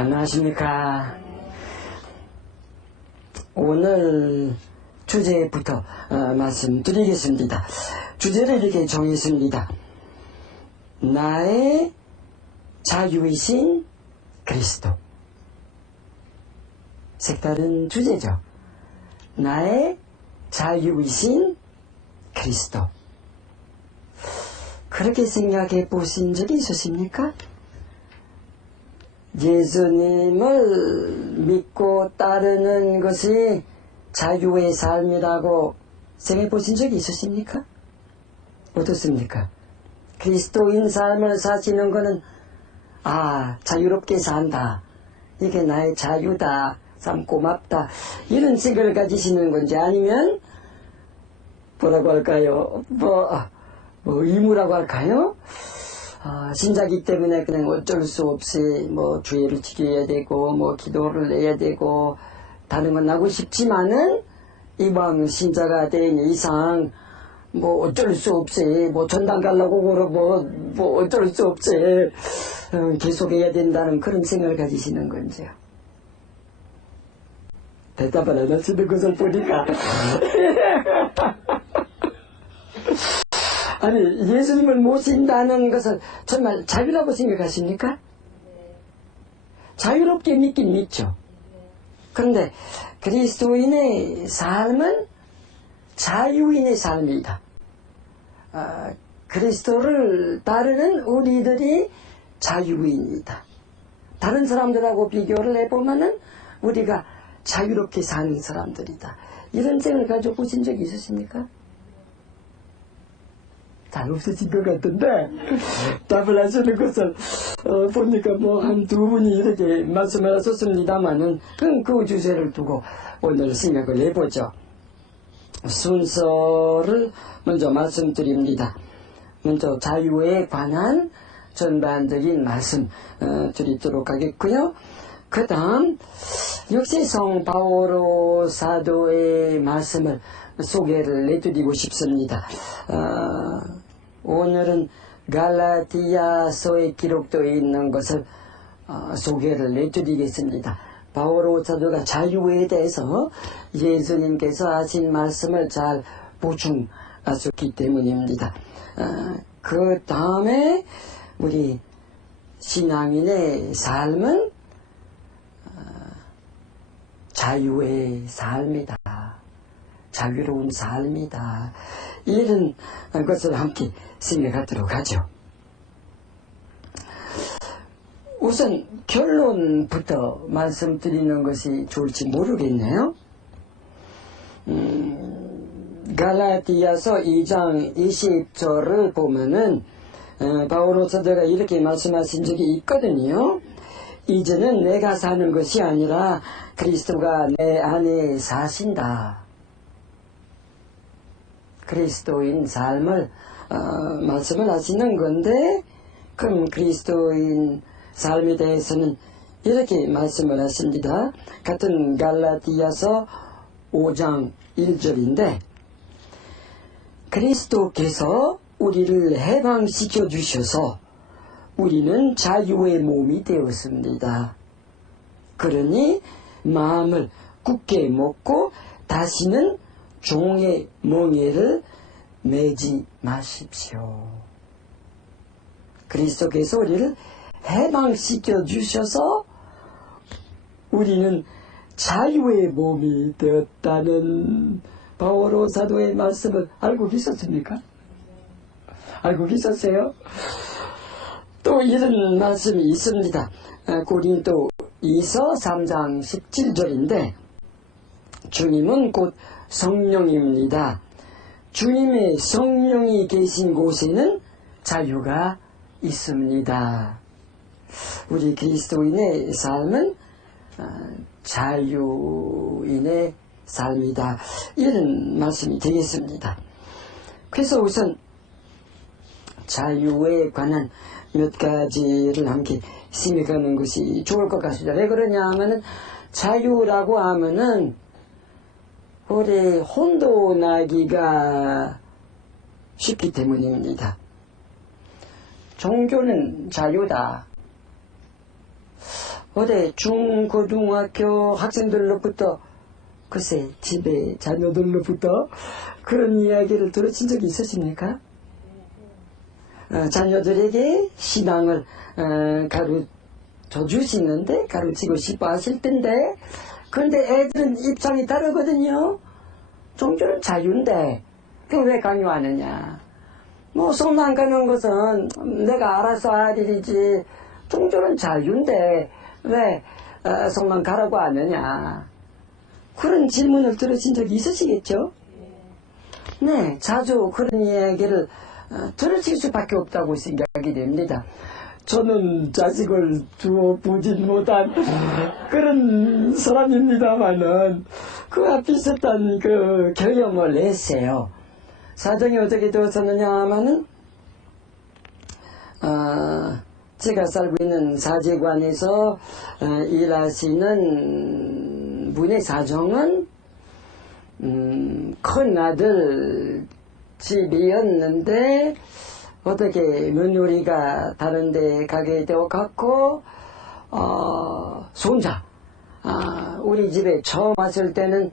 안녕하십니까. 오늘 주제부터 말씀드리겠습니다. 주제를 이렇게 정했습니다. 나의 자유이신 그리스도. 색다른 주제죠. 나의 자유이신 그리스도. 그렇게 생각해 보신 적이 있으십니까? 예수님을 믿고 따르는 것이 자유의 삶이라고 생각해 보신 적이 있으십니까? 어떻습니까? 그리스도인 삶을 사시는 것은 자유롭게 산다. 이게 나의 자유다. 참 고맙다. 이런 생각을 가지시는 건지, 아니면 뭐라고 할까요? 의무라고 할까요? 신자기 때문에 그냥 어쩔 수 없이 주의를 지켜야 되고 기도를 해야 되고 다른 건 하고 싶지만은 이방 신자가 된 이상 어쩔 수 없이 전당 가려고 그러고 어쩔 수 없이 계속 해야 된다는 그런 생각을 가지시는 건지요. 대답을 안 하시는 것을 보니까 아니, 예수님을 모신다는 것을 정말 자유라고 생각하십니까? 자유롭게 믿긴 믿죠. 그런데 그리스도인의 삶은 자유인의 삶이다. 그리스도를 따르는 우리들이 자유인이다. 다른 사람들하고 비교를 해보면은 우리가 자유롭게 사는 사람들이다. 이런 생각을 가지고 보신 적이 있으십니까? 잘 없으신 것 같은데, 답을 하시는 것을 보니까 한두 분이 이렇게 말씀을 하셨습니다만은, 그 주제를 두고 오늘 생각을 해보죠. 순서를 먼저 말씀드립니다. 먼저 자유에 관한 전반적인 말씀 드리도록 하겠고요. 그 다음 역시 성 바오로 사도의 말씀을 소개를 해드리고 싶습니다. 오늘은 갈라디아서에 기록되어 있는 것을 소개를 해드리겠습니다. 바오로 사도가 자유에 대해서 예수님께서 하신 말씀을 잘 보충하셨기 때문입니다. 그 다음에 우리 신앙인의 삶은 자유의 삶이다. 자유로운 삶이다. 이런 것을 함께 생각하도록 하죠. 우선 결론부터 말씀드리는 것이 좋을지 모르겠네요. 갈라디아서 2장 20절을 보면은 바오로 사도가 이렇게 말씀하신 적이 있거든요. 이제는 내가 사는 것이 아니라 그리스도가 내 안에 사신다. 그리스도인 삶을 말씀을 하시는 건데, 그럼 그리스도인 삶에 대해서는 이렇게 말씀을 하십니다. 같은 갈라디아서 5장 1절인데, 그리스도께서 우리를 해방시켜 주셔서 우리는 자유의 몸이 되었습니다. 그러니 마음을 굳게 먹고 다시는 종의 멍에를 매지 마십시오. 그리스도께서 우리를 해방시켜 주셔서 우리는 자유의 몸이 되었다는 바오로 사도의 말씀을 알고 계셨습니까? 알고 계셨어요? 또 이런 말씀이 있습니다. 고린도 2서 3장 17절인데, 주님은 곧 성령입니다. 주님의 성령이 계신 곳에는 자유가 있습니다. 우리 그리스도인의 삶은 자유인의 삶이다. 이런 말씀이 되겠습니다. 그래서 우선 자유에 관한 몇 가지를 함께 생각하는 것이 좋을 것 같습니다. 왜 그러냐 하면은 자유라고 하면은 우리 혼돈하기가 쉽기 때문입니다. 종교는 자유다. 어디 중고등학교 학생들로부터 글쎄 집에 자녀들로부터 그런 이야기를 들으신 적이 있으십니까? 자녀들에게 신앙을 가르쳐 주시는데 가르치고 싶어 하실 텐데 그런데 애들은 입장이 다르거든요. 종교는 자유인데 그걸 왜 강요하느냐. 뭐 성당 가는 것은 내가 알아서 할 일이지 종교는 자유인데 왜 성당 가라고 하느냐. 그런 질문을 들으신 적이 있으시겠죠? 네, 자주 그런 이야기를 들으실 수밖에 없다고 생각이 됩니다. 저는 자식을 두어 보진 못한 그런 사람입니다만은 그와 비슷한 그 경험을 했어요. 사정이 어떻게 되었었느냐 하면은 제가 살고 있는 사제관에서 일하시는 분의 사정은 큰 아들 집이었는데 어떻게 며느리가 다른 데 가게 되어갖고 손자 우리 집에 처음 왔을 때는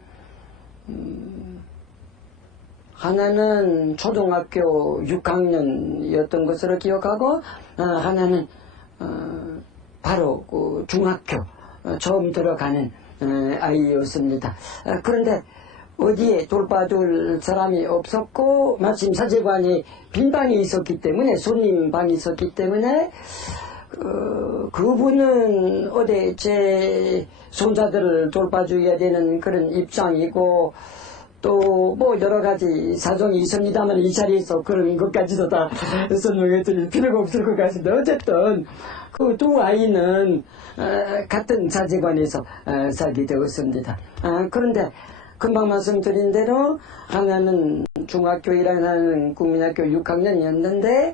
하나는 초등학교 6학년이었던 것으로 기억하고 하나는 바로 그 중학교 처음 들어가는 아이였습니다. 그런데 어디에 돌봐줄 사람이 없었고 마침 사제관에 빈 방이 있었기 때문에 손님 방이 있었기 때문에 그분은 어디 제 손자들을 돌봐줘야 되는 그런 입장이고 또 뭐 여러 가지 사정이 있습니다만 이 자리에서 그런 것까지도 다 설명해 드릴 필요가 없을 것 같습니다. 어쨌든 그 두 아이는 같은 사제관에서 살게 되었습니다. 그런데 금방 말씀드린 대로 하나는 중학교 1학년, 하나는 국민학교 6학년이었는데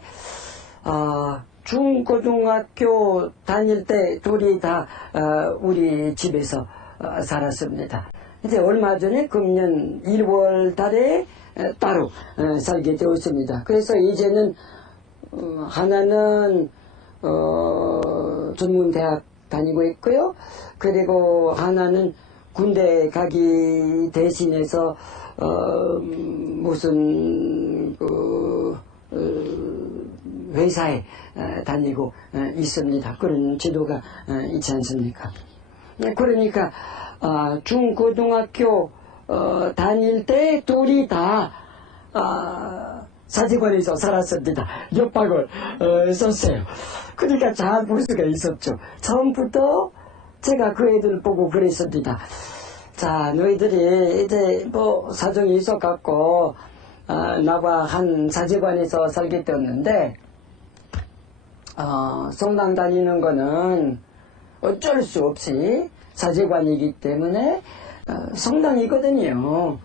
중고등학교 다닐 때 둘이 다 우리 집에서 살았습니다. 이제 얼마 전에 금년 1월 달에 따로 살게 되었습니다. 그래서 이제는 하나는 전문대학 다니고 있고요. 그리고 하나는 군대 가기 대신해서 무슨 회사에 다니고 있습니다. 그런 제도가 있지 않습니까? 그러니까 중고등학교 다닐 때 둘이 다 사제관에서 살았습니다. 옆방을 썼어요. 그러니까 잘 볼 수가 있었죠. 처음부터 제가 그 애들 보고 그랬습니다. 자, 너희들이 이제 뭐 사정이 있어갖고 나와 한 사제관에서 살게 되었는데 성당 다니는 거는 어쩔 수 없이 사제관이기 때문에 성당이거든요.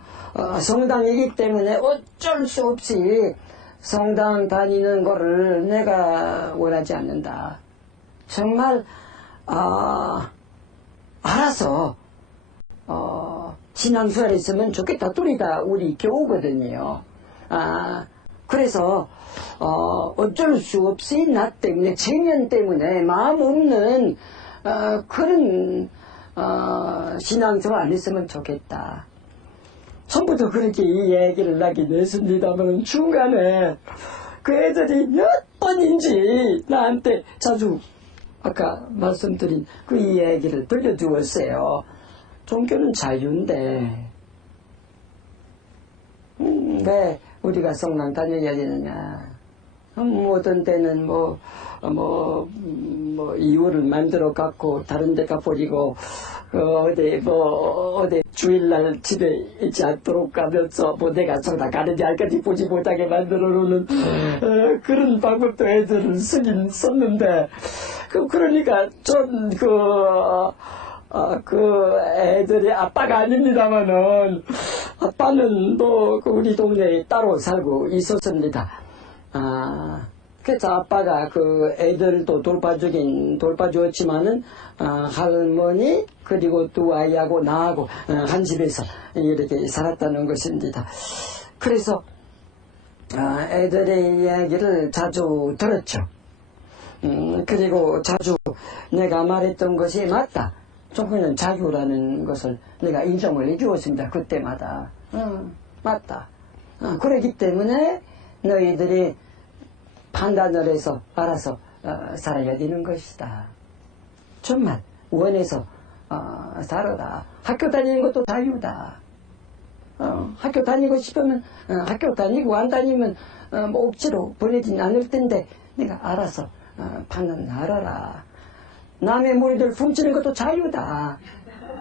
성당이기 때문에 어쩔 수 없이 성당 다니는 거를 내가 원하지 않는다. 정말 알아서 신앙생활 했으면 좋겠다. 둘이 다 우리 교우거든요. 그래서 어쩔 수 없이 나 때문에 체면 때문에 마음 없는 그런 신앙생활 안 했으면 좋겠다. 처음부터 그렇게 이 얘기를 하긴 했습니다만 중간에 그 애들이 몇 번인지 나한테 자주 아까 말씀드린 그 이야기를 들려주었어요. 종교는 자유인데 왜 우리가 성당 다녀야 되느냐. 어떤 때는 뭐 이유를 만들어 갖고 다른 데 가버리고 어디 주일날 집에 있지 않도록 가면서 뭐 내가 성당 가는지 알까지 보지 못하게 만들어 놓는 그런 방법도 애들은 쓰긴 썼는데 그러니까 전 그 애들이 아빠가 아닙니다만은 아빠는 뭐 우리 동네에 따로 살고 있었습니다. 그래서 아빠가 그 애들도 돌봐주었지만은 할머니 그리고 두 아이하고 나하고 한 집에서 이렇게 살았다는 것입니다. 그래서 애들의 이야기를 자주 들었죠. 그리고 자주 내가 말했던 것이 맞다. 종교는 자유라는 것을 내가 인정을 해주었습니다. 그때마다. 맞다. 그렇기 때문에 너희들이 판단을 해서 알아서 살아야 되는 것이다. 정말 원해서 살아라. 학교 다니는 것도 자유다. 학교 다니고 싶으면 학교 다니고 안 다니면 뭐 억지로 보내진 않을 텐데 내가 알아서 판단하라. 남의 무리들 훔치는 것도 자유다.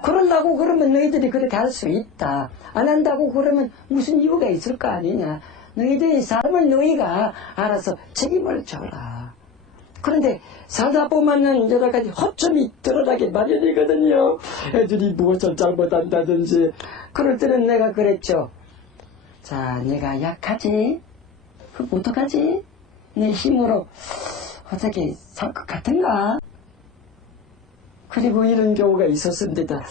그런다고 그러면 너희들이 그렇게 할 수 있다. 안 한다고 그러면 무슨 이유가 있을 거 아니냐. 너희들의 삶을 너희가 알아서 책임을 져라. 그런데 살다 보면은 여러 가지 허점이 드러나게 마련이거든요. 애들이 무엇을 잘못한다든지. 그럴 때는 내가 그랬죠. 자, 내가 약하지? 그럼 어떡하지? 내 힘으로 어떻게 살 것 같은가? 그리고 이런 경우가 있었습니다.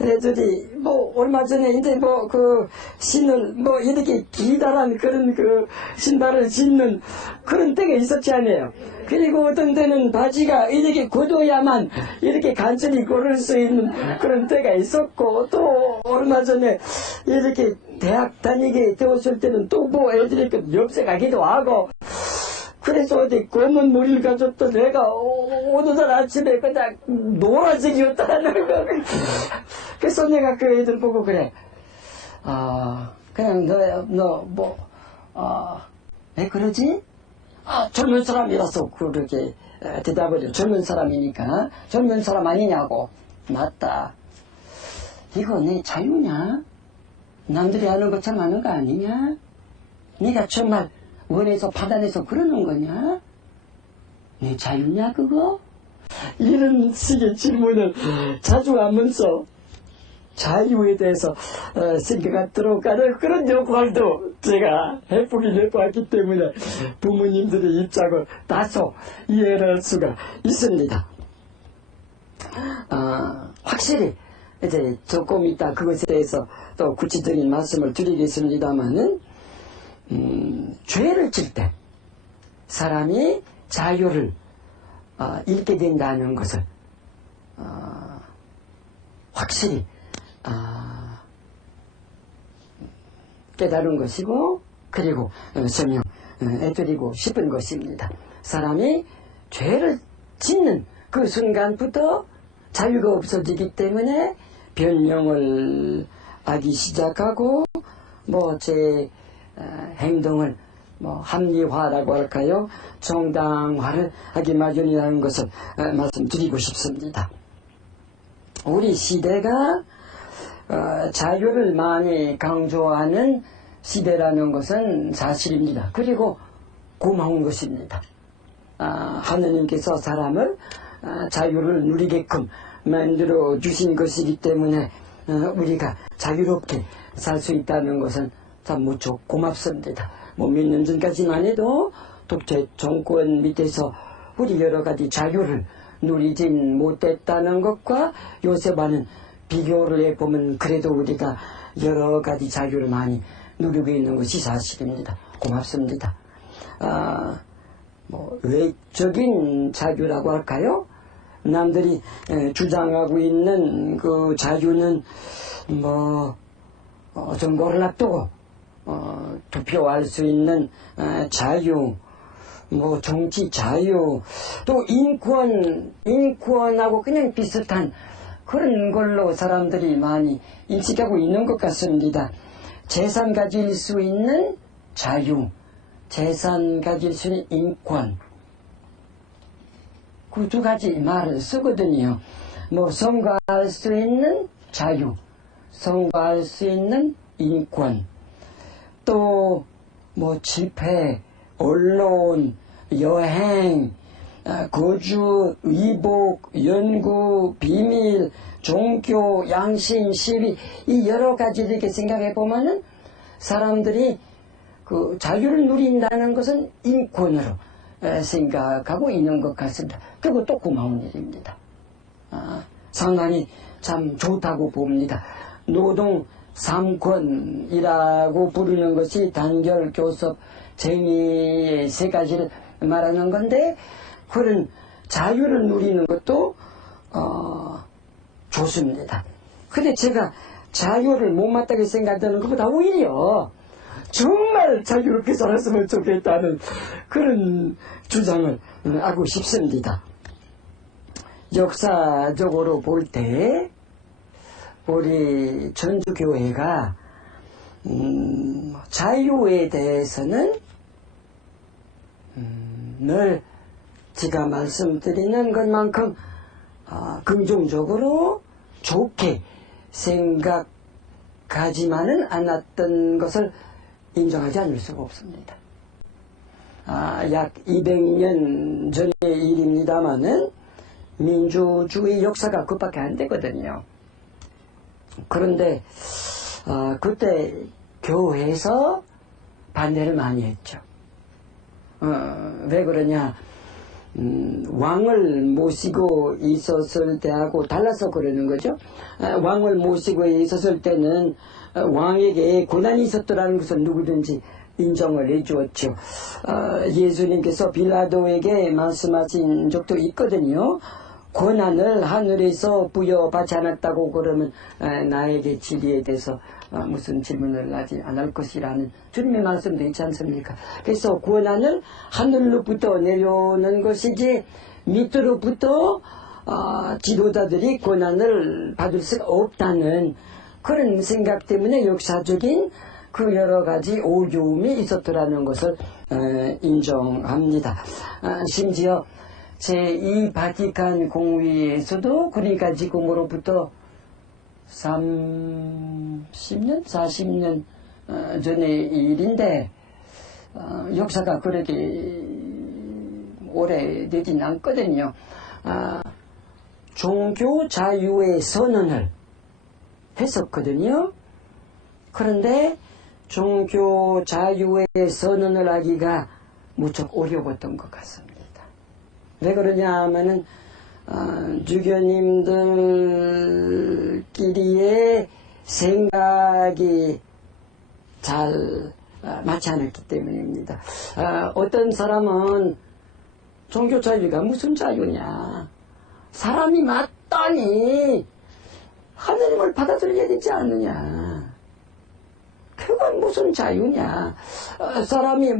애들이 뭐 얼마 전에 이제 뭐 그 신을 뭐 이렇게 기다란 그런 그 신발을 신는 그런 때가 있었지 않아요. 그리고 어떤 때는 바지가 이렇게 굳어야만 이렇게 간절히 걸을 수 있는 그런 때가 있었고, 또 얼마 전에 이렇게 대학 다니게 되었을 때는 또 뭐 애들이 엽색하기도 하고, 그래서 어디 검은 머리를 가졌던 애가 어느 날 아침에 그냥 노란색이었다는 거. 그래서 내가 그 애들 보고 그래. 그냥 왜 그러지? 젊은 사람이라서 그렇게 대답을 해요. 젊은 사람이니까. 젊은 사람 아니냐고. 맞다. 이거 내 자유냐? 남들이 하는 것처럼 하는 거 아니냐? 네가 정말 원해서 판단해서 그러는 거냐? 내 자유냐 그거? 이런 식의 질문을 자주 하면서 자유에 대해서 생각하도록 하는 그런 역할도 제가 해보긴 해봤기 때문에 부모님들의 입장을 다소 이해를 할 수가 있습니다. 확실히 이제 조금 이따 그것에 대해서 또 구체적인 말씀을 드리겠습니다마는 죄를 질 때 사람이 자유를 잃게 된다는 것을 확실히 깨달은 것이고, 그리고 설명해드리고 싶은 것입니다. 사람이 죄를 짓는 그 순간부터 자유가 없어지기 때문에 변명을 하기 시작하고, 뭐 제 행동을 뭐 합리화라고 할까요? 정당화를 하기 마련이라는 것을 말씀드리고 싶습니다. 우리 시대가 자유를 많이 강조하는 시대라는 것은 사실입니다. 그리고 고마운 것입니다. 하느님께서 사람을 자유를 누리게끔 만들어 주신 것이기 때문에 우리가 자유롭게 살 수 있다는 것은 참 무척 고맙습니다. 뭐 몇 년 전까지만 해도 독재 정권 밑에서 우리 여러 가지 자유를 누리진 못했다는 것과 요새와는 비교를 해보면 그래도 우리가 여러 가지 자유를 많이 누리고 있는 것이 사실입니다. 고맙습니다. 뭐 외적인 자유라고 할까요? 남들이 주장하고 있는 그 자유는 뭐 선거를 앞두고 투표할 수 있는 자유, 뭐 정치 자유, 또 인권하고 그냥 비슷한 그런 걸로 사람들이 많이 인식하고 있는 것 같습니다. 재산 가질 수 있는 자유, 재산 가질 수 있는 인권, 그 두 가지 말을 쓰거든요. 뭐 선거할 수 있는 자유, 선거할 수 있는 인권, 또 뭐 집회, 언론, 여행, 거주, 의복, 연구, 비밀, 종교, 양심, 시위, 이 여러 가지 이렇게 생각해 보면은 사람들이 그 자유를 누린다는 것은 인권으로 생각하고 있는 것 같습니다. 그리고 또 고마운 일입니다. 상당히 참 좋다고 봅니다. 노동 3권이라고 부르는 것이 단결, 교섭, 정의의 세 가지를 말하는 건데, 그런 자유를 누리는 것도 좋습니다. 근데 제가 자유를 못마땅하게 생각하는 것보다 오히려 정말 자유롭게 살았으면 좋겠다는 그런 주장을 하고 싶습니다. 역사적으로 볼 때 우리 전주교회가 자유에 대해서는 늘 제가 말씀드리는 것만큼 긍정적으로 좋게 생각하지만은 않았던 것을 인정하지 않을 수가 없습니다. 약 200년 전의 일입니다마는 민주주의 역사가 그밖에 안 되거든요. 그런데 그때 교회에서 반대를 많이 했죠. 왜 그러냐, 왕을 모시고 있었을 때하고 달라서 그러는 거죠. 왕을 모시고 있었을 때는 왕에게 고난이 있었더라는 것을 누구든지 인정을 해주었죠. 예수님께서 빌라도에게 말씀하신 적도 있거든요. 고난을 하늘에서 부여받지 않았다고 그러면 나에게 진리에 대해서 무슨 질문을 하지 않을 것이라는 주님의 말씀도 있지 않습니까? 그래서 고난을 하늘로부터 내려오는 것이지 밑으로부터 지도자들이 고난을 받을 수가 없다는 그런 생각 때문에 역사적인 그 여러 가지 어려움이 있었더라는 것을 인정합니다. 심지어 제2 바티칸 공의에서도 그러니까 지금으로부터 30년, 40년 전의 일인데 역사가 그렇게 오래되진 않거든요. 종교 자유의 선언을 했었거든요. 그런데 종교 자유의 선언을 하기가 무척 어려웠던 것 같습니다. 왜 그러냐 하면은 주교님들끼리의 생각이 잘 맞지 않았기 때문입니다. 어떤 사람은 종교 자유가 무슨 자유냐, 사람이 마땅히 하느님을 받아들여야 되지 않느냐, 그건 무슨 자유냐. 사람이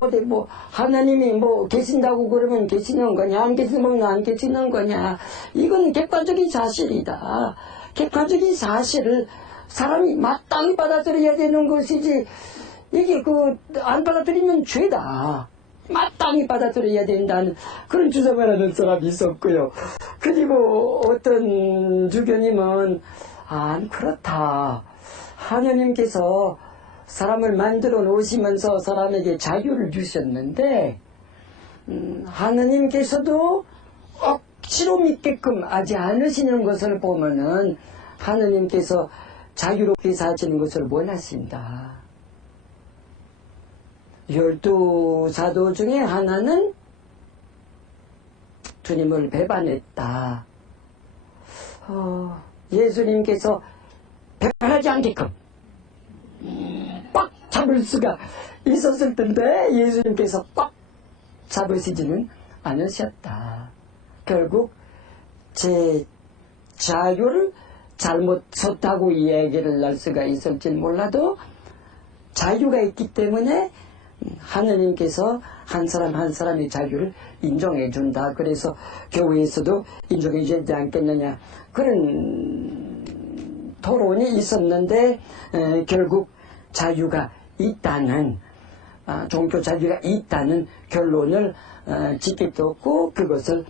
어디 하나님이 계신다고 그러면 계시는 거냐, 안 계시면 안 계시는 거냐. 이건 객관적인 사실이다. 객관적인 사실을 사람이 마땅히 받아들여야 되는 것이지, 이게 안 받아들이면 죄다. 마땅히 받아들여야 된다는 그런 주장을 하는 사람이 있었고요. 그리고 어떤 주교님은, 그렇다. 하느님께서 사람을 만들어 놓으시면서 사람에게 자유를 주셨는데 하느님께서도 억지로 믿게끔 하지 않으시는 것을 보면은 하느님께서 자유롭게 사시는 것을 원하신다. 12사도 중에 하나는 주님을 배반했다. 예수님께서 배반하지 않게끔 꽉 잡을 수가 있었을 텐데 예수님께서 꽉 잡으시지는 않으셨다. 결국 제 자유를 잘못 썼다고 이야기를 할 수가 있을지 몰라도 자유가 있기 때문에 하느님께서 한 사람 한 사람의 자유를 인정해 준다. 그래서 교회에서도 인정해 주지 않겠느냐, 그런 토론이 있었는데 결국 자유가 있다는, 종교 자유가 있다는 결론을 짓게 되었고 그것을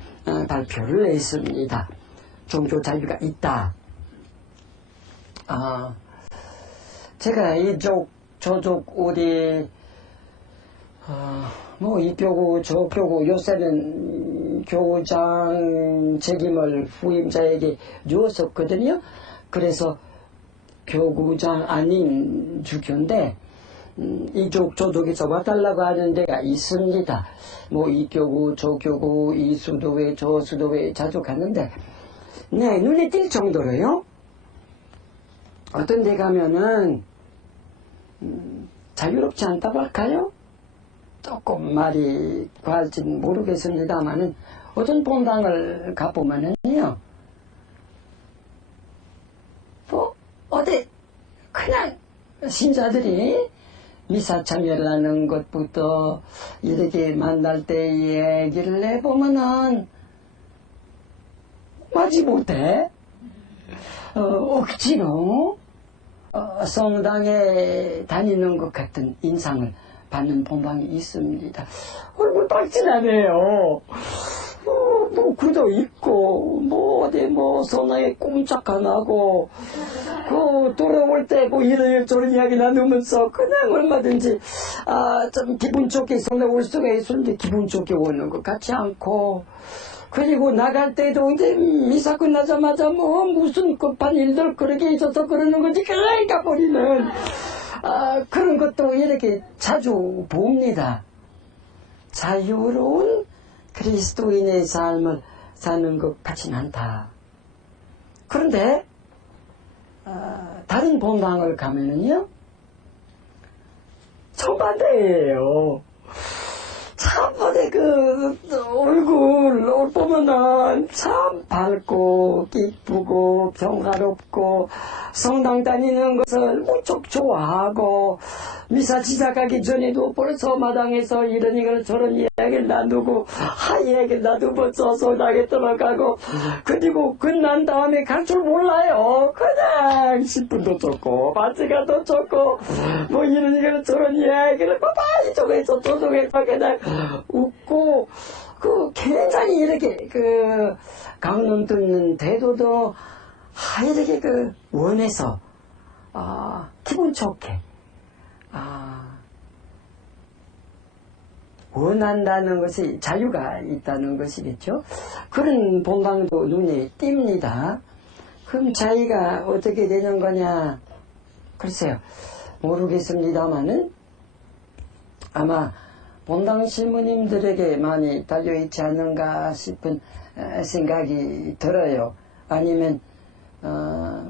발표를 했습니다. 종교 자유가 있다. 제가 저쪽 어디 이 교구 저 교구 요새는 교장 책임을 후임자에게 주었었거든요. 그래서 교구장 아닌 주교인데 이쪽 저쪽에서 와달라고 하는 데가 있습니다. 이 교구 저 교구 이 수도회 저 수도회 자주 갔는데 눈에 띌 정도로요. 어떤 데 가면은 자유롭지 않다고 할까요? 조금 말이 과할지는 모르겠습니다만은 어떤 본당을 가보면은요, 뭐 어디 그냥 신자들이 미사 참여를 하는 것부터 이렇게 만날 때 얘기를 해보면은 마지못해 억지로 성당에 다니는 것 같은 인상을 받는 본방이 있습니다. 얼굴 빨진하네요. 뭐 구도 있고 뭐 어디 뭐 성당에 꼼짝 안 하고 그 돌아올 때 뭐 이런저런 이야기 나누면서 그냥 얼마든지 좀 기분 좋게 성당 올 수가 있었는데 기분 좋게 오는 것 같지 않고, 그리고 나갈 때도 이제 미사 끝나자마자 뭐 무슨 급한 일들 그렇게 있어서 그러는 건지 그냥 가버리는 그런 것도 이렇게 자주 봅니다. 자유로운 그리스도인의 삶을 사는 것 같지는 않다. 그런데 다른 본당을 가면은요, 정반대예요. 참 어디 그 얼굴 보면은 참 밝고 기쁘고 평화롭고 성당 다니는 것을 무척 좋아하고 미사 시작하기 전에도 벌써 마당에서 이런 이걸 저런 이야기를 나누고 얘기를 나누면서 성당에 들어가고, 그리고 끝난 다음에 갈 줄 몰라요. 그냥 10분도 좋고 반시간도 좋고 뭐 이런 이걸 저런 이야기를 봐봐 이쪽에서 저쪽에서 그냥 웃고, 굉장히 이렇게 강론 듣는 태도도 이렇게 원해서 기분 좋게 원한다는 것이 자유가 있다는 것이겠죠. 그런 본방도 눈에 띕니다. 그럼 자기가 어떻게 되는 거냐, 글쎄요, 모르겠습니다만은 아마 본당 신부님들에게 많이 달려있지 않는가 싶은 생각이 들어요. 아니면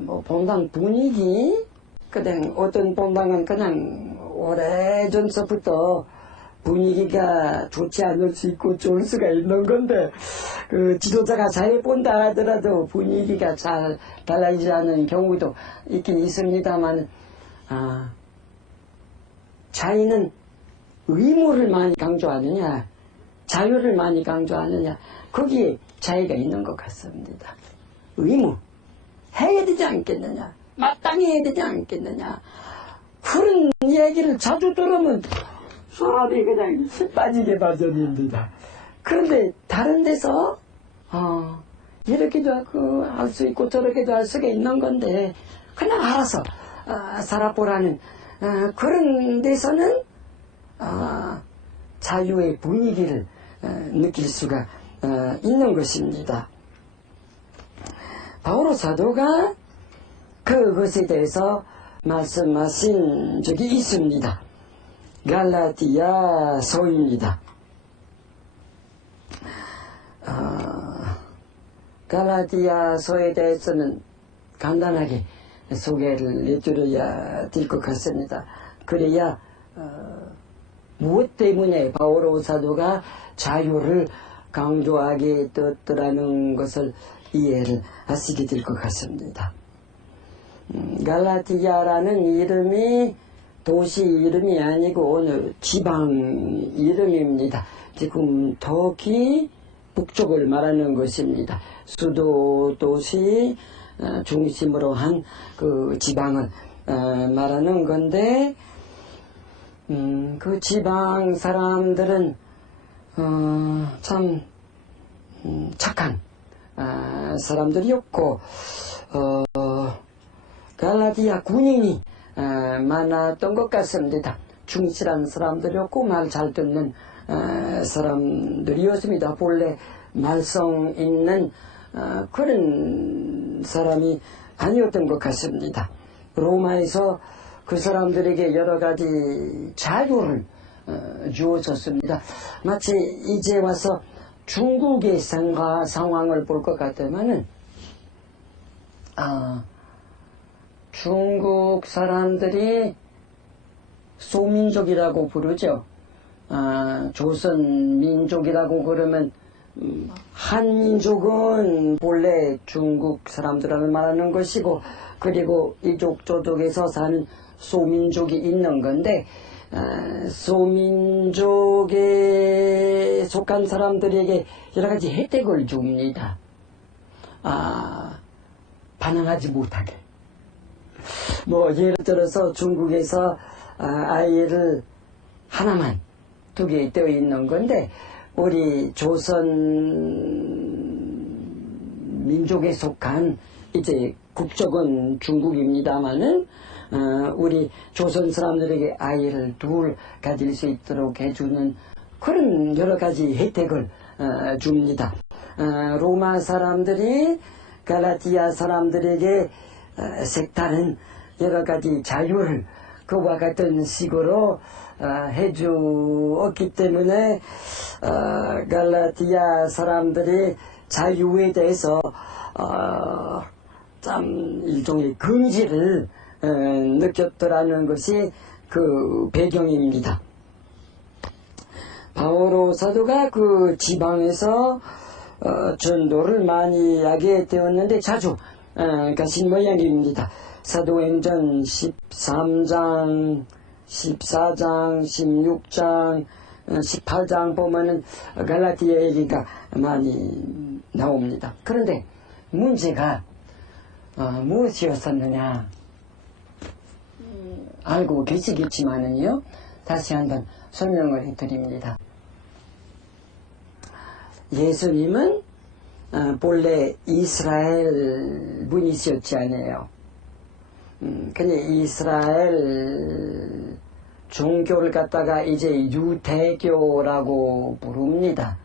뭐 본당 분위기, 그냥 어떤 본당은 그냥 오래전서부터 분위기가 좋지 않을 수 있고 좋을 수가 있는 건데, 지도자가 잘 본다 하더라도 분위기가 잘 달라지지 않는 경우도 있긴 있습니다만, 자기는 의무를 많이 강조하느냐 자유를 많이 강조하느냐, 거기에 차이가 있는 것 같습니다. 의무 해야 되지 않겠느냐, 마땅히 해야 되지 않겠느냐, 그런 얘기를 자주 들으면 사람이 그냥 힘 빠지게 마련입니다. 그런데 다른 데서 이렇게도 할 수 있고 저렇게도 할 수가 있는 건데 그냥 알아서 살아보라는 그런 데서는 자유의 분위기를 느낄 수가 있는 것입니다. 바오로 사도가 그것에 대해서 말씀하신 적이 있습니다. 갈라디아서입니다. 갈라디아서에 대해서는 간단하게 소개를 해드려야 될 것 같습니다. 그래야 무엇 때문에 바오로 사도가 자유를 강조하게 되었더라는 것을 이해를 하시게 될 것 같습니다. 갈라디아라는 이름이 도시 이름이 아니고 어느 지방 이름입니다. 지금 터키 북쪽을 말하는 것입니다. 수도 도시 중심으로 한 그 지방을 말하는 건데, 그 지방 사람들은 참 착한 사람들이었고, 갈라디아 군인이 많았던 것 같습니다. 충실한 사람들이었고 말 잘 듣는 사람들이었습니다. 본래 말썽 있는 그런 사람이 아니었던 것 같습니다. 로마에서 그 사람들에게 여러 가지 자유를 주었었습니다. 마치 이제 와서 중국의 상황을 볼 것 같으면은 중국 사람들이 소민족이라고 부르죠. 조선 민족이라고 그러면 한민족은 본래 중국 사람들을 말하는 것이고, 그리고 이쪽 저쪽에서 사는 소민족이 있는 건데, 소민족에 속한 사람들에게 여러 가지 혜택을 줍니다. 반항하지 못하게. 뭐 예를 들어서 중국에서 아이를 하나만 두게 되어 있는 건데, 우리 조선 민족에 속한 이제 국적은 중국입니다마는 우리 조선 사람들에게 아이를 둘 가질 수 있도록 해주는 그런 여러 가지 혜택을 줍니다. 로마 사람들이 갈라티아 사람들에게 색다른 여러 가지 자유를 그와 같은 식으로 해주었기 때문에 갈라티아 사람들이 자유에 대해서 참 일종의 금지를 느꼈더라는 것이 그 배경입니다. 바오로 사도가 그 지방에서 전도를 많이 하게 되었는데 자주 가신 모양입니다. 사도행전 13장, 14장, 16장, 18장 보면은 갈라디아 얘기가 많이 나옵니다. 그런데 문제가 무엇이었었느냐 알고 계시겠지만은요, 다시 한번 설명을 해드립니다. 예수님은 본래 이스라엘 분이셨지 않아요. 근데 이스라엘 종교를 갖다가 이제 유대교라고 부릅니다.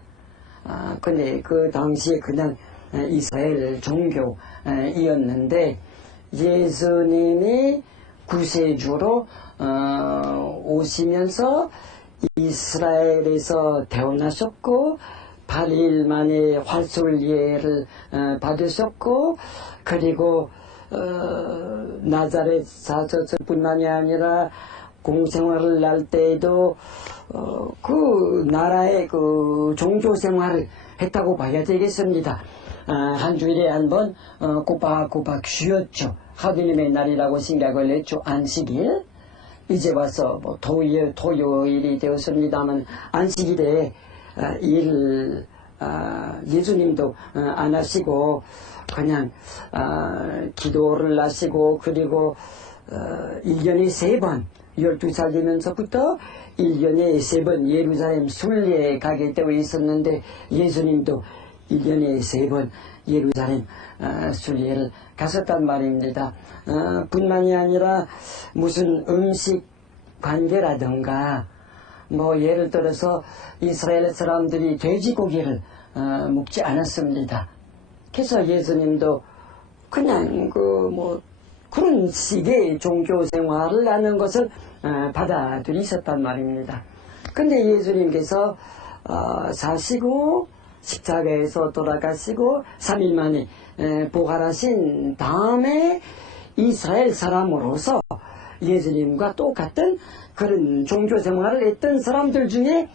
근데 그 당시에 그냥 이스라엘 종교이었는데, 예수님이 구세주로 오시면서 이스라엘에서 태어나셨고 8일 만에 활솔예를 받으셨고, 그리고 나자렛 사셨을뿐만이 아니라 공생활을 할 때에도 그 나라의 그 종교 생활을 했다고 봐야 되겠습니다. 한 주일에 한 번 꼬박꼬박 쉬었죠. 하느님의 날이라고 생각을 했죠. 안식일. 이제 와서 토요일이 되었습니다만 안식일에 예수님도 안 하시고 그냥 기도를 하시고, 그리고 1년에 3번 12살 되면서부터 1년에 3번 예루살렘 순례에 가게 되어 있었는데, 예수님도 1년에 3번 예루살렘 순례를 갔었단 말입니다. 뿐만이 아니라 무슨 음식 관계라든가, 뭐 예를 들어서 이스라엘 사람들이 돼지고기를 먹지 않았습니다. 그래서 예수님도 그냥 그런 식의 종교 생활을 하는 것을 받아들이셨단 말입니다. 근데 예수님께서 사시고 십자가에서 돌아가시고 3일 만에 부활하신 다음에 이스라엘 사람으로서 예수님과 똑같은 그런 종교 생활을 했던 사람들 중에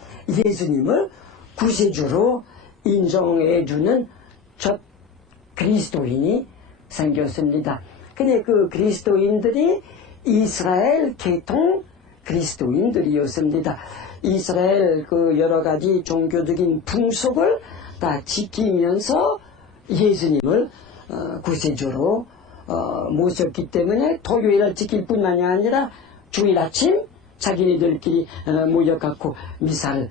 예수님을 구세주로 인정해주는 첫 그리스도인이 생겼습니다. 근데 그 그리스도인들이 이스라엘 계통 그리스도인들이었습니다. 이스라엘 그 여러 가지 종교적인 풍속을 다 지키면서 예수님을 구세주로 모셨기 때문에 토요일을 지킬 뿐만이 아니라 주일 아침 자기네들끼리 모여갖고 미사를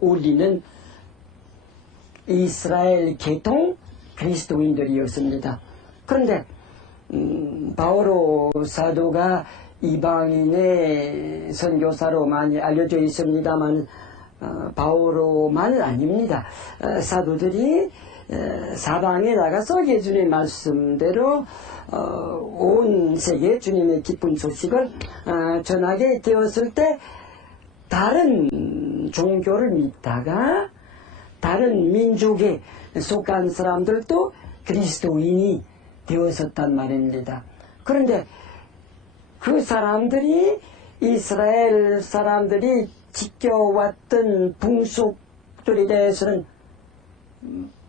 올리는 이스라엘 계통 그리스도인들이었습니다. 그런데 바오로 사도가 이방인의 선교사로 많이 알려져 있습니다만 바오로만은 아닙니다. 사도들이 사방에 나가서 예수님의 말씀대로 온 세계에 주님의 기쁜 소식을 전하게 되었을 때, 다른 종교를 믿다가 다른 민족에 속한 사람들도 그리스도인이 되었었단 말입니다. 그런데 그 사람들이 이스라엘 사람들이 지켜왔던 풍속들에 대해서는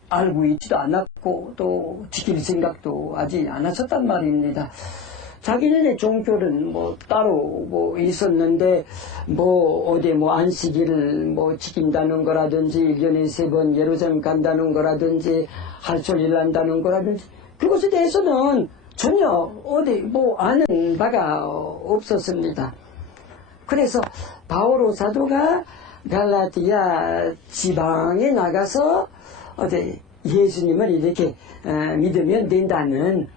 알고 있지도 않았고 또 지킬 생각도 하지 않았었단 말입니다. 자기네의 종교는 뭐 따로 뭐 있었는데 뭐 어디 뭐 안식일을 뭐 지킨다는 거라든지 1년에 3번 예루살렘 간다는 거라든지 할소리를 한다는 거라든지 그것에 대해서는 전혀 어디 뭐 아는 바가 없었습니다. 그래서 바오로 사도가 갈라디아 지방에 나가서 어디 예수님을 이렇게 믿으면 된다는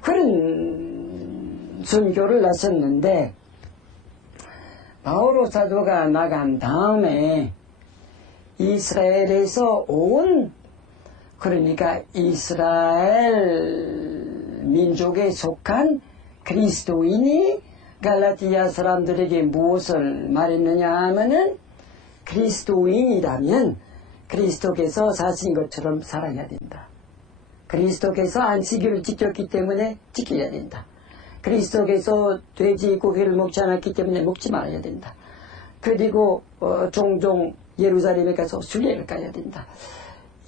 그런 선교를 나섰는데, 바오로 사도가 나간 다음에 이스라엘에서 온, 그러니까 이스라엘 민족에 속한 그리스도인이 갈라디아 사람들에게 무엇을 말했느냐 하면은, 그리스도인이라면 그리스도께서 사신 것처럼 살아야 된다. 그리스도께서 안식일을 지켰기 때문에 지켜야 된다. 그리스도께서 돼지 고기를 먹지 않았기 때문에 먹지 말아야 된다. 그리고 종종 예루살렘에 가서 순례를 가야 된다.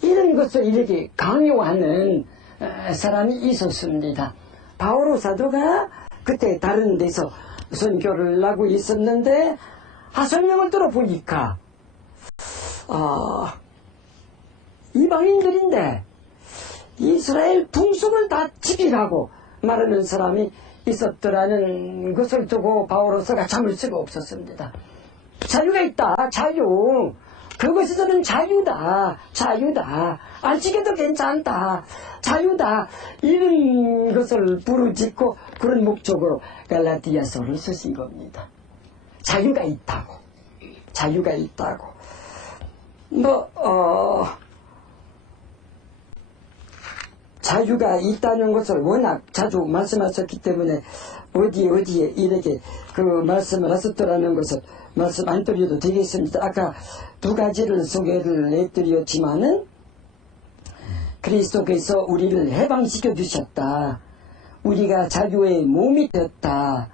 이런 것을 이렇게 강요하는 사람이 있었습니다. 바오로 사도가 그때 다른 데서 선교를 하고 있었는데 설명을 들어보니까 이방인들인데 이스라엘 풍속을 다 지키라고 말하는 사람이 있었더라는 것을 두고 바오로서가 참을 수가 없었습니다. 자유가 있다. 자유. 그것에서는 자유다. 자유다. 안 지켜도 괜찮다. 자유다. 이런 것을 부르짖고 그런 목적으로 갈라디아서를 쓰신 겁니다. 자유가 있다고. 자유가 있다고. 자유가 있다는 것을 워낙 자주 말씀하셨기 때문에 어디에 이렇게 그 말씀을 하셨더라는 것을 말씀 안 드려도 되겠습니다. 아까 두 가지를 소개를 해드렸지만은 그리스도께서 우리를 해방시켜 주셨다. 우리가 자유의 몸이 되었다.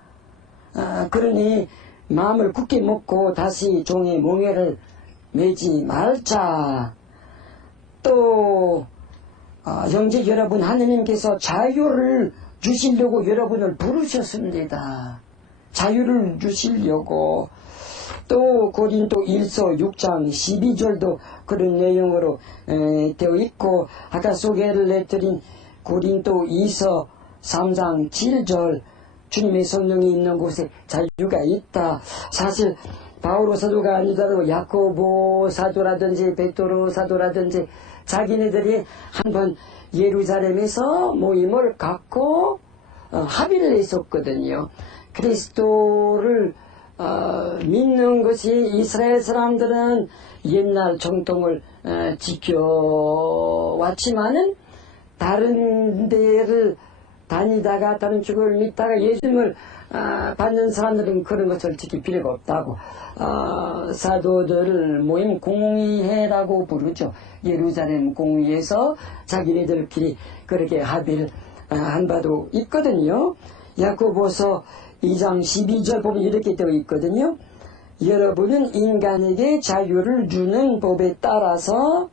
그러니 마음을 굳게 먹고 다시 종의 몽해를 매지 말자. 또 형제 여러분, 하느님께서 자유를 주시려고 여러분을 부르셨습니다. 자유를 주시려고. 또 고린도 1서 6장 12절도 그런 내용으로 되어 있고, 아까 소개를 해드린 고린도 2서 3장 7절 주님의 성령이 있는 곳에 자유가 있다. 사실 바오로 사도가 아니더라도 야고보 사도라든지 베드로 사도라든지 자기네들이 한번 예루살렘에서 모임을 갖고 합의를 했었거든요. 그리스도를 믿는 것이 이스라엘 사람들은 옛날 정통을 지켜왔지만은 다른 데를 다니다가 다른 쪽을 믿다가 예수님을 받는 사람들은 그런 것을 지킬 필요가 없다고 사도들 모임 공의회라고 부르죠. 예루살렘 공의회에서 자기네들끼리 그렇게 합의를 한 바도 있거든요. 야고보서 2장 12절 보면 이렇게 되어 있거든요. 여러분은 인간에게 자유를 주는 법에 따라서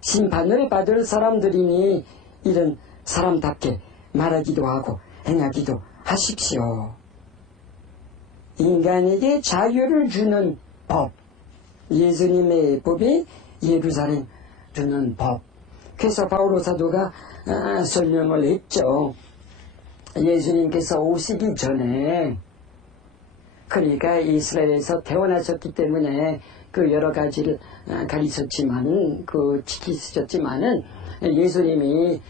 심판을 받을 사람들이니 이런 사람답게 말하기도 하고 행하기도 하십시오. 인간에게 자유를 주는 법, 예수님의 법이 예루살렘 주는 법. 그래서 바오로 사도가 설명을 했죠. 예수님께서 오시기 전에, 그러니까 이스라엘에서 태어나셨기 때문에 그 여러 가지를 가르쳤지만은, 지키셨지만은, 예수님이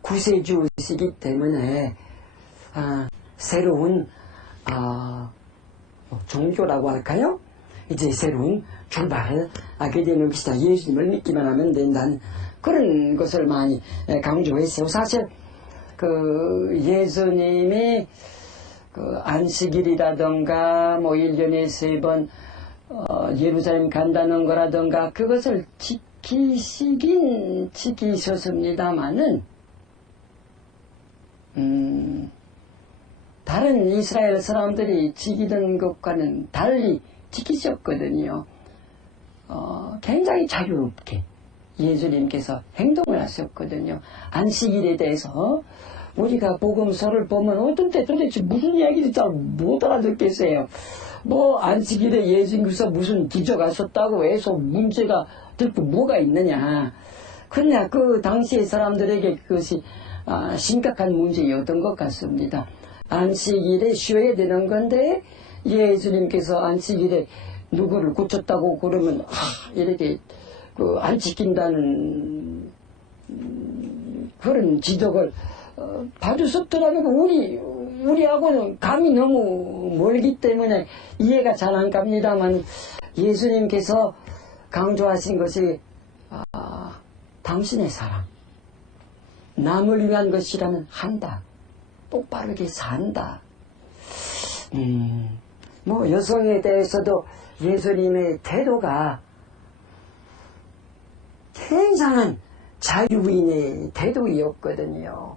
구세주시기 때문에 새로운 종교라고 할까요? 이제 새로운 출발을 하게 되는 것이다. 예수님을 믿기만 하면 된다는 그런 것을 많이 강조했어요. 사실 예수님이 안식일이라던가 1년에 3번 예루살렘 간다는 거라던가 그것을 지키시긴 지키셨습니다마는 다른 이스라엘 사람들이 지키던 것과는 달리 지키셨거든요. 굉장히 자유롭게 예수님께서 행동을 하셨거든요. 안식일에 대해서 우리가 복음서를 보면 어떤 때 도대체 무슨 이야기인지 잘 못 알아듣겠어요. 뭐 안식일에 예수님께서 무슨 기적하셨다고 해서 문제가 될 거 뭐가 있느냐. 그러나 그 당시의 사람들에게 그것이 심각한 문제였던 것 같습니다. 안식일에 쉬어야 되는 건데 예수님께서 안식일에 누구를 고쳤다고 그러면 이렇게 안 지킨다는 그런 지적을 받으셨더라면 우리하고는 감이 너무 멀기 때문에 이해가 잘 안 갑니다만 예수님께서 강조하신 것이 당신의 사랑, 남을 위한 것이라면 한다, 똑바르게 산다. 뭐 여성에 대해서도 예수님의 태도가 굉장한 자유인의 태도였거든요.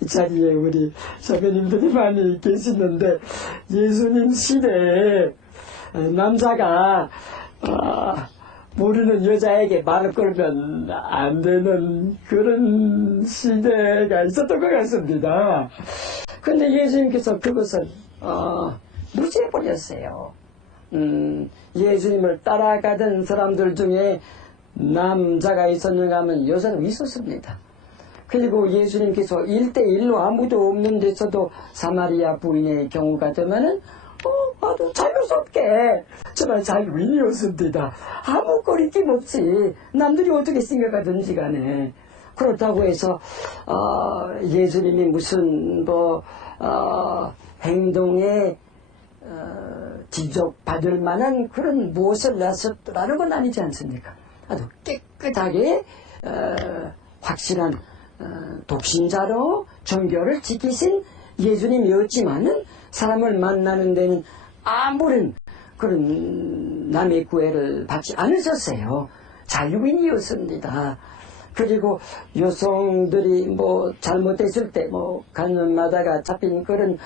이 자리에 우리 자매님들이 많이 계시는데 예수님 시대에 남자가 모르는 여자에게 말을 걸면 안 되는 그런 시대가 있었던 것 같습니다. 그런데 예수님께서 그것을 무시해버렸어요. 예수님을 따라가던 사람들 중에 남자가 있었는가 하면 여자는 있었습니다. 그리고 예수님께서 1대1로 아무도 없는 데서도 사마리아 부인의 경우가 되면은 아주 자유스럽게 정말 자유인이었습니다. 아무 거리낌 없이 남들이 어떻게 생각하든지 간에. 그렇다고 해서 예수님이 무슨 행동에 지적받을 만한 그런 무엇을 하셨다는 건 아니지 않습니까? 아주 깨끗하게 확실한 독신자로 종교를 지키신 예수님이었지만은 사람을 만나는 데는 아무런 그런 남의 구애를 받지 않으셨어요. 자유인이었습니다. 그리고 여성들이 잘못했을 때 간음하다가 잡힌 그런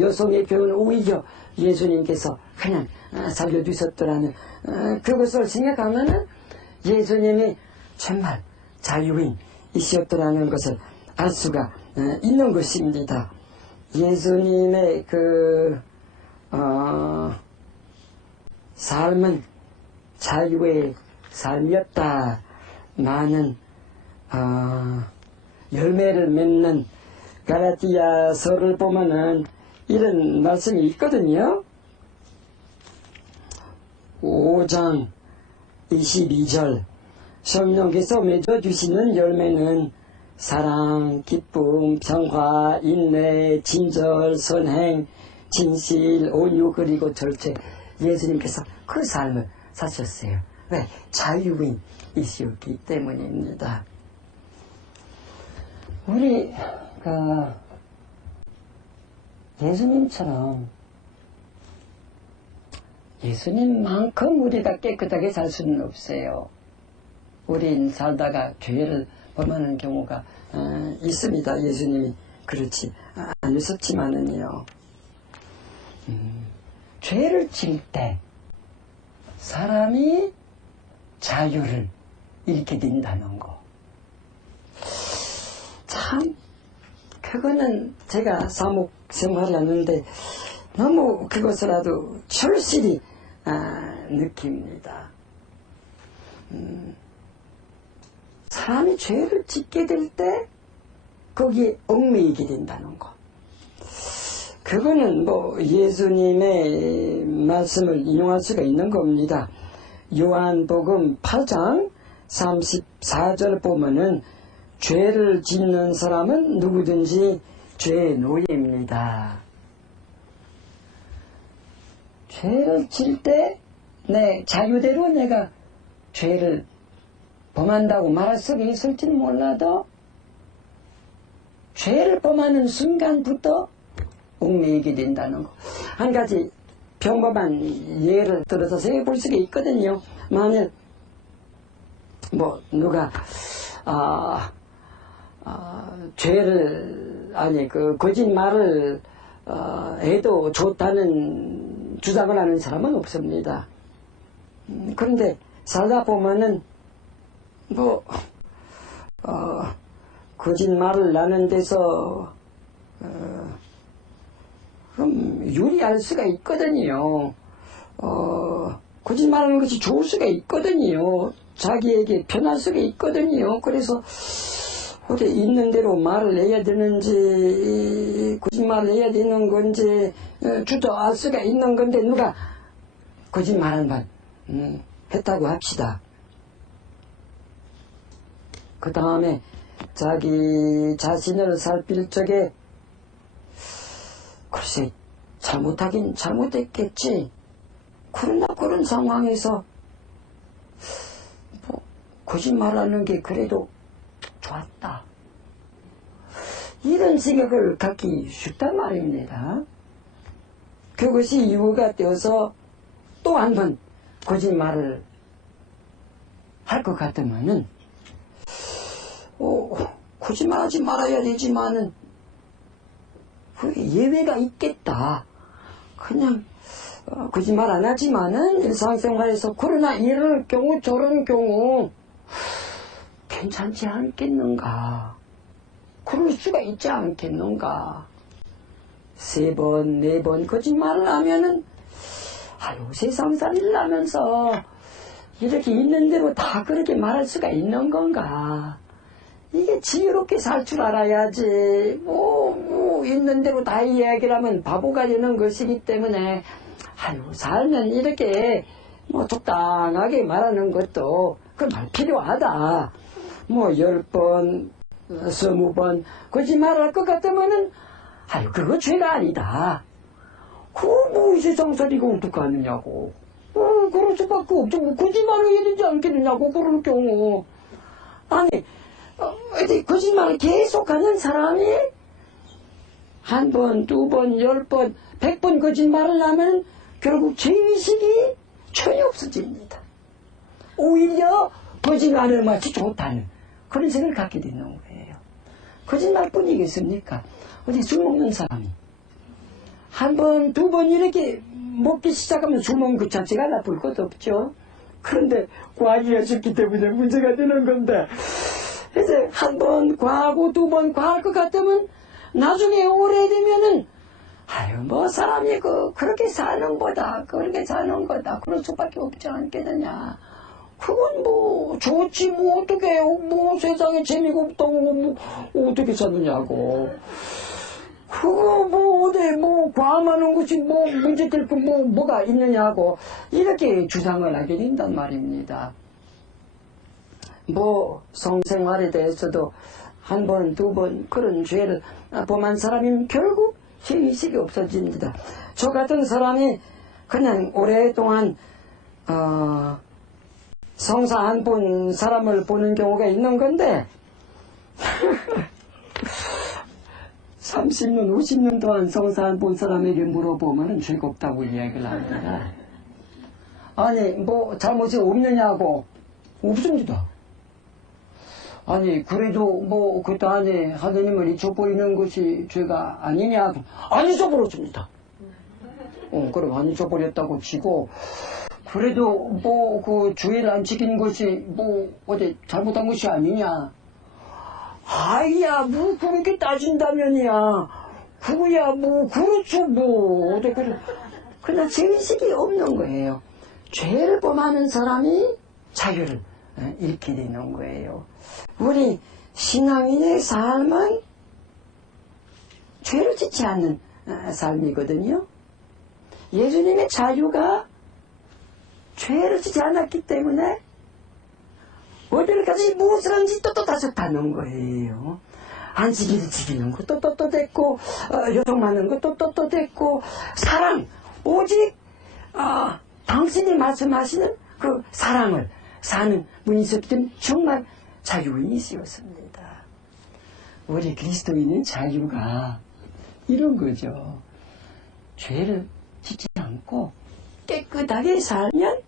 여성의 경우는 오히려 예수님께서 그냥 살려주셨더라는 그것을 생각하면은 예수님이 정말 자유인이셨더라는 것을 알 수가 있는 것입니다. 예수님의 삶은 자유의 삶이었다마는 열매를 맺는 갈라디아서를 보면은 이런 말씀이 있거든요. 5장 22절 성령께서 맺어주시는 열매는 사랑, 기쁨, 평화, 인내, 진절, 선행, 진실, 온유 그리고 절제. 예수님께서 그 삶을 사셨어요. 왜? 자유인이셨기 때문입니다. 우리가 예수님처럼 예수님만큼 우리가 깨끗하게 살 수는 없어요. 우린 살다가 죄를 범하는 경우가 있습니다. 예수님이 그렇지 않으셨지만은요. 죄를 질 때 사람이 자유를 잃게 된다는 거. 참 그거는 제가 사목 생활을 하는데 너무 그것을라도 절실히 느낍니다. 사람이 죄를 짓게 될 때 거기에 얽매이게 된다는 거. 그거는 예수님의 말씀을 인용할 수가 있는 겁니다. 요한복음 8장 34절 보면은 죄를 짓는 사람은 누구든지 죄의 노예입니다. 죄를 질 때 내 자유대로 내가 죄를 범한다고 말할 수 있을지는 몰라도 죄를 범하는 순간부터 얽매이게 된다는 거. 한 가지 평범한 예를 들어서 생각해 볼 수가 있거든요. 만일 누가 죄를 거짓말을 해도 좋다는 주장을 하는 사람은 없습니다. 그런데 살다 보면은 거짓말을 하는 데서 유리할 수가 있거든요. 거짓말하는 것이 좋을 수가 있거든요. 자기에게 편할 수가 있거든요. 그래서 어디 있는 대로 말을 해야 되는지 거짓말을 해야 되는 건지 주저할 수가 있는 건데 누가 거짓말한 말 했다고 합시다. 그 다음에 자기 자신을 살필 적에 글쎄 잘못하긴 잘못했겠지. 그러나 그런 상황에서 거짓말하는 게 그래도 좋았다. 이런 생각을 갖기 쉽단 말입니다. 그것이 이유가 되어서 또 한 번 거짓말을 할 것 같으면은 거짓말하지 말아야 되지만은 예외가 있겠다. 그냥 거짓말 안 하지만은 일상생활에서 그러나 이럴 경우 저런 경우 괜찮지 않겠는가. 그럴 수가 있지 않겠는가. 3번, 4번 거짓말을 하면은 세상 살려면서 이렇게 있는 대로 다 그렇게 말할 수가 있는 건가. 이게 지혜롭게 살 줄 알아야지. 있는 대로 다 이야기를 하면 바보가 되는 것이기 때문에 살면 이렇게 적당하게 말하는 것도 말 필요하다. 10번, 20번 거짓말할 것 같으면은 그거 죄가 아니다. 그거 세상 살이가 어떡하느냐고. 그럴 수밖에 없죠. 거짓말을 해야 되지 않겠느냐고 그럴 경우. 거짓말을 계속하는 사람이 1번, 2번, 10번, 100번 거짓말을 하면 결국 죄의식이 전혀 없어집니다. 오히려 거짓말을 마치 좋다는 그런 생각을 갖게 되는 거예요. 거짓말뿐이겠습니까? 어디 술 먹는 사람이 1번, 2번 이렇게 먹기 시작하면 술 먹는 그 자체가 나쁠 것도 없죠. 그런데 과하게 하셨기 때문에 문제가 되는 건데 이제 1번 과하고 2번 과할 것 같으면 나중에 오래되면은 사람이 그렇게 사는 거다. 그렇게 사는 거다. 그럴 수밖에 없지 않겠느냐. 그건 좋지 어떻게 해요. 세상에 재미가 없다고 어떻게 사느냐고. 그거 어디 과음하는 것이 문제될 거 뭐가 있느냐고 이렇게 주장을 하게 된단 말입니다. 성생활에 대해서도 1번, 2번 그런 죄를 범한 사람이면 결국 죄의식이 없어집니다. 저 같은 사람이 그냥 오랫동안 성사 안 본 사람을 보는 경우가 있는 건데 30년, 50년 동안 성사 안 본 사람에게 물어보면 죄가 없다고 이야기를 합니다. 잘못이 없느냐고. 없습니다. 그래도 그때 하느님을 잊어버리는 것이 죄가 아니냐. 안 잊어버렸습니다. 그럼 안 잊어버렸다고 치고, 그래도 그 주의를 안 지킨 것이 어디 잘못한 것이 아니냐. 그렇게 따진다면이야. 그거야, 그렇죠, 어디 그래. 그러나 죄의식이 없는 거예요. 죄를 범하는 사람이 자유를 잃게 되는 거예요. 우리 신앙인의 삶은 죄를 짓지 않는 삶이거든요. 예수님의 자유가 죄를 짓지 않았기 때문에 어디까지 무엇을 하는지 또 다셨다는 거예요. 안지기를 지키는 것도 또 됐고, 요동하는 것도 또 됐고, 사랑, 오직 당신이 말씀하시는 그 사랑을 사는 분이 있었기 때문에 정말 자유인이셨습니다. 우리 그리스도인은 자유가 이런 거죠. 죄를 짓지 않고 깨끗하게 살면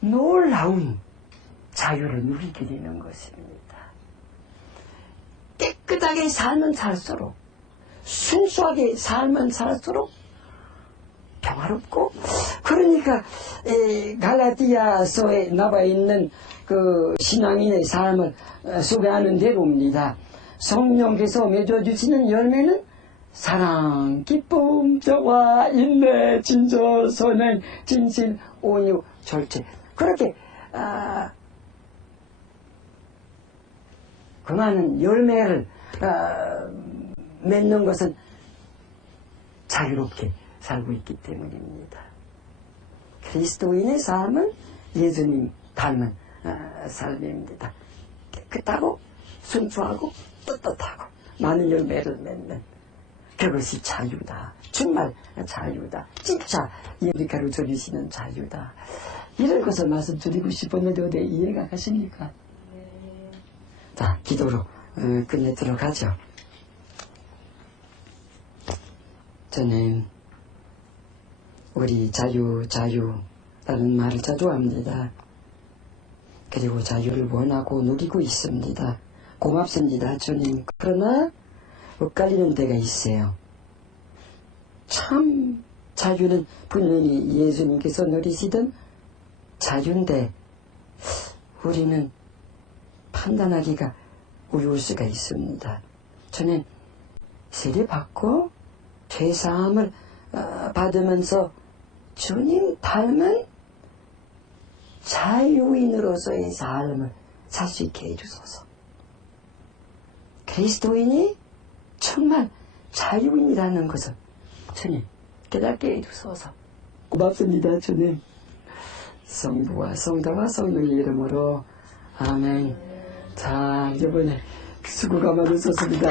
놀라운 자유를 누리게 되는 것입니다. 깨끗하게 살면 살수록, 순수하게 살면 살수록 평화롭고, 그러니까 갈라디아서에 나와 있는 그 신앙인의 삶을 소개하는 대로입니다. 성령께서 맺어주시는 열매는 사랑, 기쁨, 정화, 인내, 진정, 선행, 진실, 온유, 절제. 그렇게 그 많은 열매를 맺는 것은 자유롭게 살고 있기 때문입니다. 그리스도인의 삶은 예수님 닮은 삶입니다. 깨끗하고 순수하고 떳떳하고 많은 열매를 맺는 그것이 자유다. 정말 자유다. 진짜 예리 가르쳐 주시는 자유다. 이런 것을 말씀드리고 싶었는데 어디 이해가 가십니까? 자, 기도로 끝내도록 하죠. 저는 우리 자유라는 말을 자주 합니다. 그리고 자유를 원하고 누리고 있습니다. 고맙습니다, 주님. 그러나 엇갈리는 데가 있어요. 참 자유는 분명히 예수님께서 누리시던 자유인데 우리는 판단하기가 어려울 수가 있습니다. 저는 세례받고 죄사함을 받으면서 주님 닮은 자유인으로서의 삶을 살 수 있게 해주소서. 그리스도인이 정말 자유인이라는 것을 주님 깨닫게 해주소서. 고맙습니다, 주님. 성부와 성자와 성령의 이름으로 아멘. 자, 이번에 수고가 많으셨습니다.